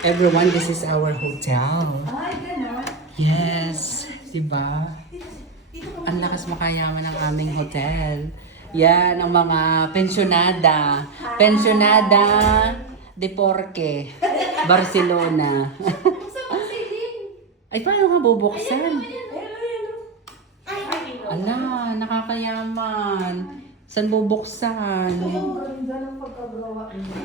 Everyone, this is our hotel. Ay, gano'n. Yes, diba? Ang lakas makayaman ng aming hotel. Yan ang mga pensionada. Pensionada de Porque, Barcelona. Buksan mo siling. Ay, paano nga bubuksan? Ayan. Ala, nakakayaman. Saan bubuksan? Ganda ng pagkagawa niya.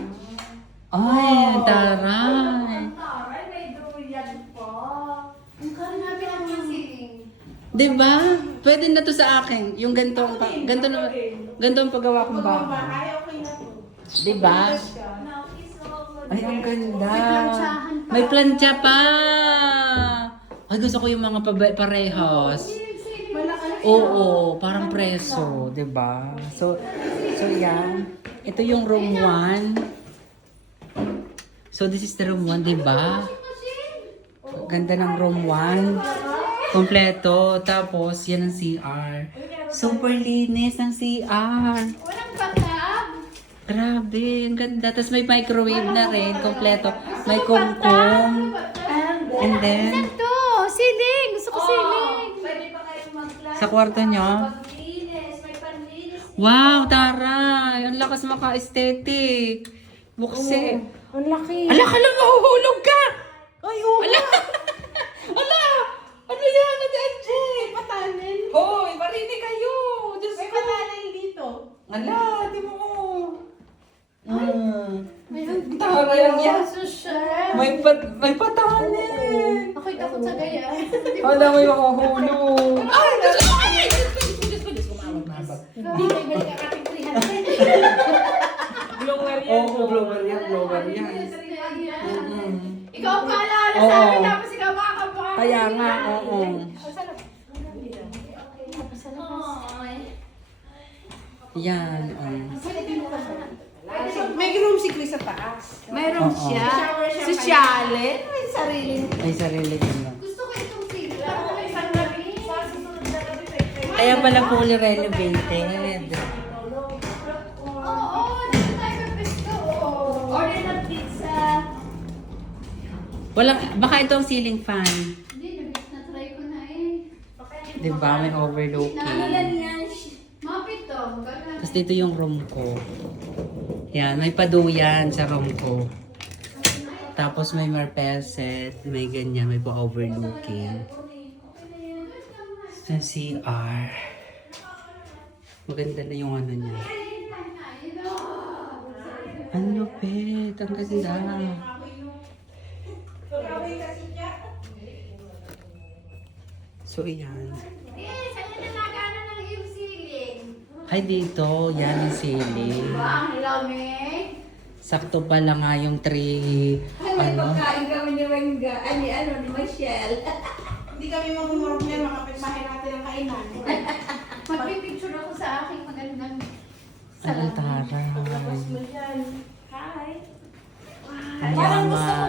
Ay, taray. Taray, may durian pa. Ang karami lang yung siling. Diba? Pwede na to sa akin. Yung gantong paggawa kong bahay. Okay na to. Diba? Ay, ang ganda. May plantsahan pa. May plantsa pa. Ay, gusto ko yung mga parehas. Oo, parang preso, 'di ba? So yan. Ito yung room 1. So this is the room 1, 'di ba? Ganda ng room 1. Kompleto. Tapos yan ang CR. Super linis ng CR. Walang batab. Grabe, ang ganda. Tapos may microwave na rin, kompleto. May kumkum. And then, Ito, siling. Gusto ko siling. Pwede pa kayong mag-class. sa kwarto nyo, Paglinis, may panlinis. wow, taray! Ang lakas maka-aesthetic. Bukse. Ang laki. Ala ka lang, nahuhulog ka! Ay, oo. Ala! Ala! Ano yan? Nag-NG! Patanin. Hoy, marinig kayo! Diyos May ko! patanin dito. Ala, di mo ko. May Taray ang yan. social. May patanin. Ako'y takot sa gaya. Wala may makuhulog. Ay! Diyos ko! Ay! Diyos ko! Diyos ko! Mawag. Hindi kayo balik ang ating 300. Blower yan. Oo, blower yan. Blower yan. Ikaw ang paalala Oo. sa akin, tapos ikaw makakabuha. Kaya nga, oo. Yan. May room si Chris sa taas. May room Oo. siya. Sosyalin. May sariling. May sarili din yan. Gusto ko itong sila. May isang gabi. Sa susunod na gabi. Kaya pala fully renovated. Oo, dito tayo pepesto. Order ng pizza. Walang, baka ito ang ceiling fan. Hindi, na-try ko na eh. Diba? May overlooking. yan? Mapit to. Tapos dito yung room ko. Yan, may paduyan sa room ko. Tapos may marpel set, may ganyan, may pa-overlooking. Sa CR. Maganda na yung ano niya. Ang lupit, ang ganda. So, yan. Eh, saan na nagana ng iyong ceiling? Ay, dito, yan yung ceiling. Ang lamig. Sakto pa lang nga yung 3, ano. Pagkain kami ni Wenga. Ni Michelle. Hindi kami mamumurog niyan, makapitbahay natin ang kainan. Magpipicture ako sa aking magandang Ang taray. Hi. Parang gusto ko